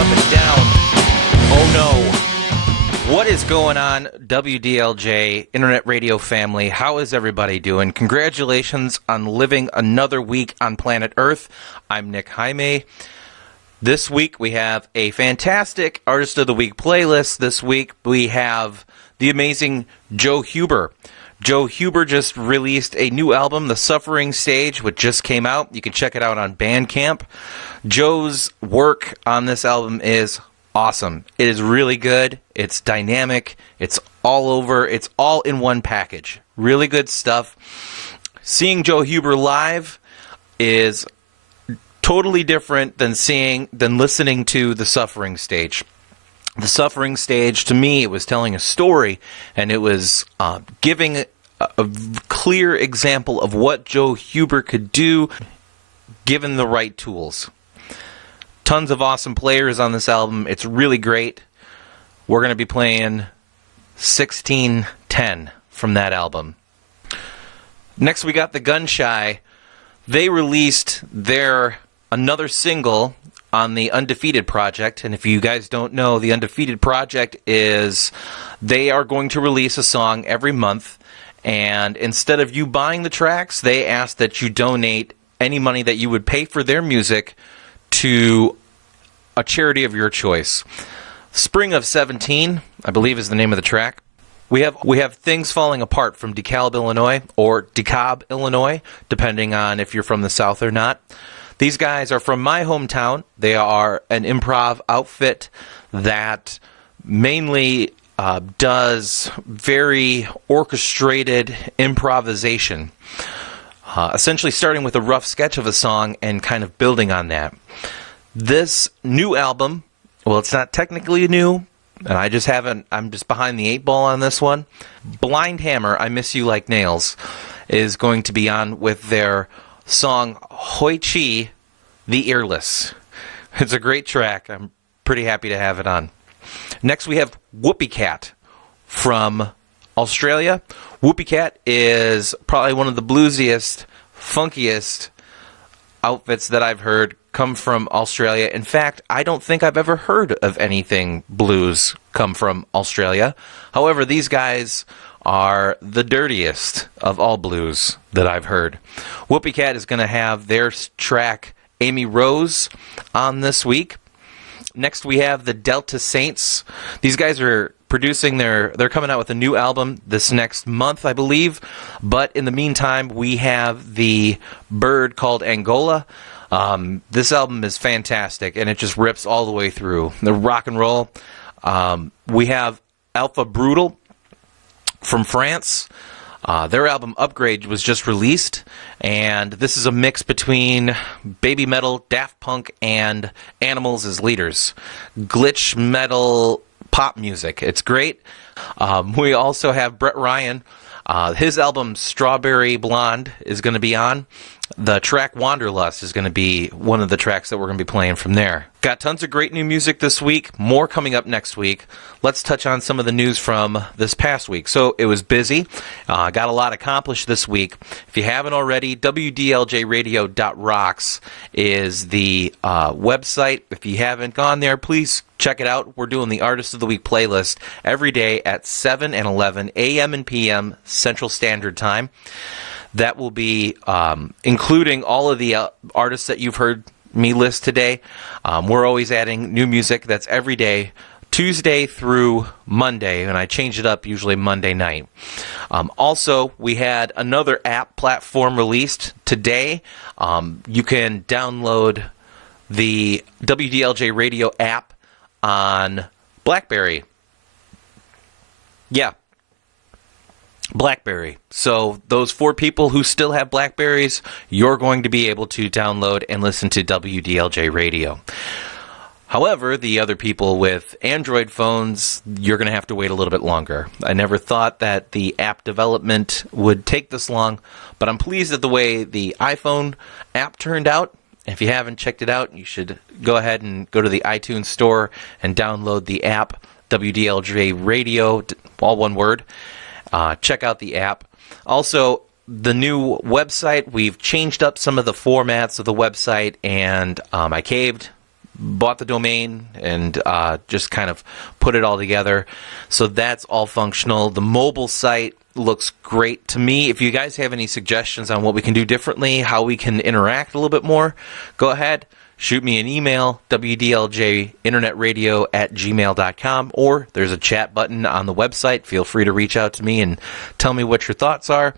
up and down. Oh no. What is going on, WDLJ Internet Radio family? How is everybody doing? Congratulations on living another week on planet Earth. I'm Nick Jaime. This week we have a fantastic Artist of the Week playlist. This week we have the amazing Joe Huber. Joe Huber just released a new album, The Suffering Stage, which just came out. You can check it out on Bandcamp. Joe's work on this album is awesome. It is really good. It's dynamic. It's all over. It's all in one package. Really good stuff. Seeing Joe Huber live is totally different than listening to The Suffering Stage. The Suffering Stage, to me, it was telling a story, and it was giving a clear example of what Joe Huber could do given the right tools. Tons of awesome players on this album. It's really great. We're going to be playing 1610 from that album. Next, we got the Gunshy. They released their another single on the Undefeated Project, and if you guys don't know, the Undefeated Project is they are going to release a song every month, and instead of you buying the tracks, they ask that you donate any money that you would pay for their music to a charity of your choice. Spring of 17, I believe, is the name of the track. We have Things Falling Apart from DeKalb, Illinois, or DeKalb, Illinois, depending on if you're from the South or not. These guys are from my hometown. They are an improv outfit that mainly does very orchestrated improvisation, essentially starting with a rough sketch of a song and kind of building on that. This new album, well, it's not technically new, and I'm just behind the 8 ball on this one. Blind Hammer, I Miss You Like Nails, is going to be on with their song Hoi Chi, The Earless. It's a great track. I'm pretty happy to have it on. Next we have WHOOPIE Cat from Australia. WHOOPIE Cat is probably one of the bluesiest, funkiest outfits that I've heard come from Australia. In fact, I don't think I've ever heard of anything blues come from Australia. However, these guys are the dirtiest of all blues that I've heard. WHOOPIE Cat is going to have their track Amy Rose on this week. Next we have the Delta Saints. These guys are producing they're coming out with a new album this next month, I believe. But in the meantime, we have the Bird called Angola. This album is fantastic, and it just rips all the way through. The rock and roll. We have Alpha Brutal from France. Their album Upgrade was just released, and this is a mix between baby metal, Daft Punk, and Animals as leaders. Glitch metal pop music. It's great. We also have Brett Ryan. His album Strawberry Blonde is going to be on. The track Wanderlust is going to be one of the tracks that we're going to be playing from there. Got tons of great new music this week. More coming up next week. Let's touch on some of the news from this past week. So it was busy. Got a lot accomplished this week. If you haven't already, wdljradio.rocks is the website. If you haven't gone there, please check it out. We're doing the Artist of the Week playlist every day at 7 and 11 a.m. and p.m. Central Standard Time. That will be including all of the artists that you've heard me list today. We're always adding new music. That's every day, Tuesday through Monday, and I change it up usually Monday night. Also, we had another app platform released today. You can download the WDLJ Radio app on BlackBerry. Yeah. BlackBerry. So those 4 people who still have BlackBerries, you're going to be able to download and listen to WDLJ Radio. However, the other people with Android phones, you're going to have to wait a little bit longer. I never thought that the app development would take this long, but I'm pleased at the way the iPhone app turned out. If you haven't checked it out, you should go ahead and go to the iTunes store and download the app, WDLJ Radio, all one word. Check out the app. Also, the new website, we've changed up some of the formats of the website, and I caved bought the domain and just kind of put it all together. So that's all functional. The mobile site looks great to me. If you guys have any suggestions on what we can do differently, how we can interact a little bit more, go ahead. Shoot me an email, wdljinternetradio@gmail.com, or there's a chat button on the website. Feel free to reach out to me and tell me what your thoughts are,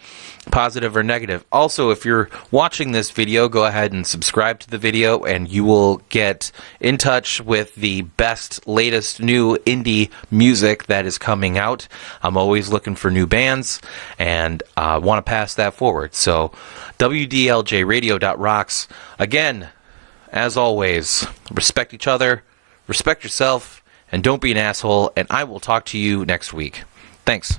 positive or negative. Also, if you're watching this video, go ahead and subscribe to the video, and you will get in touch with the best, latest new indie music that is coming out. I'm always looking for new bands, and want to pass that forward. So, wdljradio.rocks. Again, as always, respect each other, respect yourself, and don't be an asshole, and I will talk to you next week. Thanks.